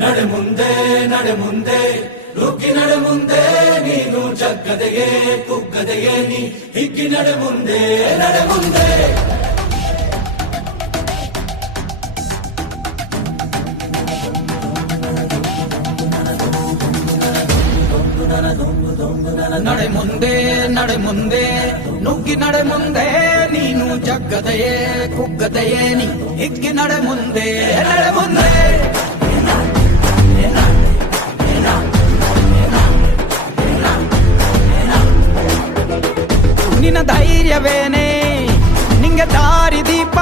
ನಡೆ ಮುಂದೆ ನಡೆ ಮುಂದೆ ನುಗ್ಗಿ ನಡೆ ಮುಂದೆ ನೀನು ಜಗ್ಗದೆಗೆ ಕುಗ್ಗದೆಗೆ ನೀ ಹಿಗ್ಗಿ ನಡೆ ಮುಂದೆ ನಡೆ ಮುಂದೆ. ನಡೆ ಮುಂದೆ ನಡೆ ಮುಂದೆ ನುಗ್ಗಿ ನಡೆ ಮುಂದೆ ನೀನು ಜಗ್ಗದೆಯೇ ಕುಗ್ಗದೆಯೇ ನೀ ಹಿಗ್ಗಿ ನಡೆ ಮುಂದೆ ನಡೆ ಮುಂದೆ. ನಿನ್ನ ಧೈರ್ಯವೇನೆ ನಿಂಗೆ ದಾರಿ ದೀಪ.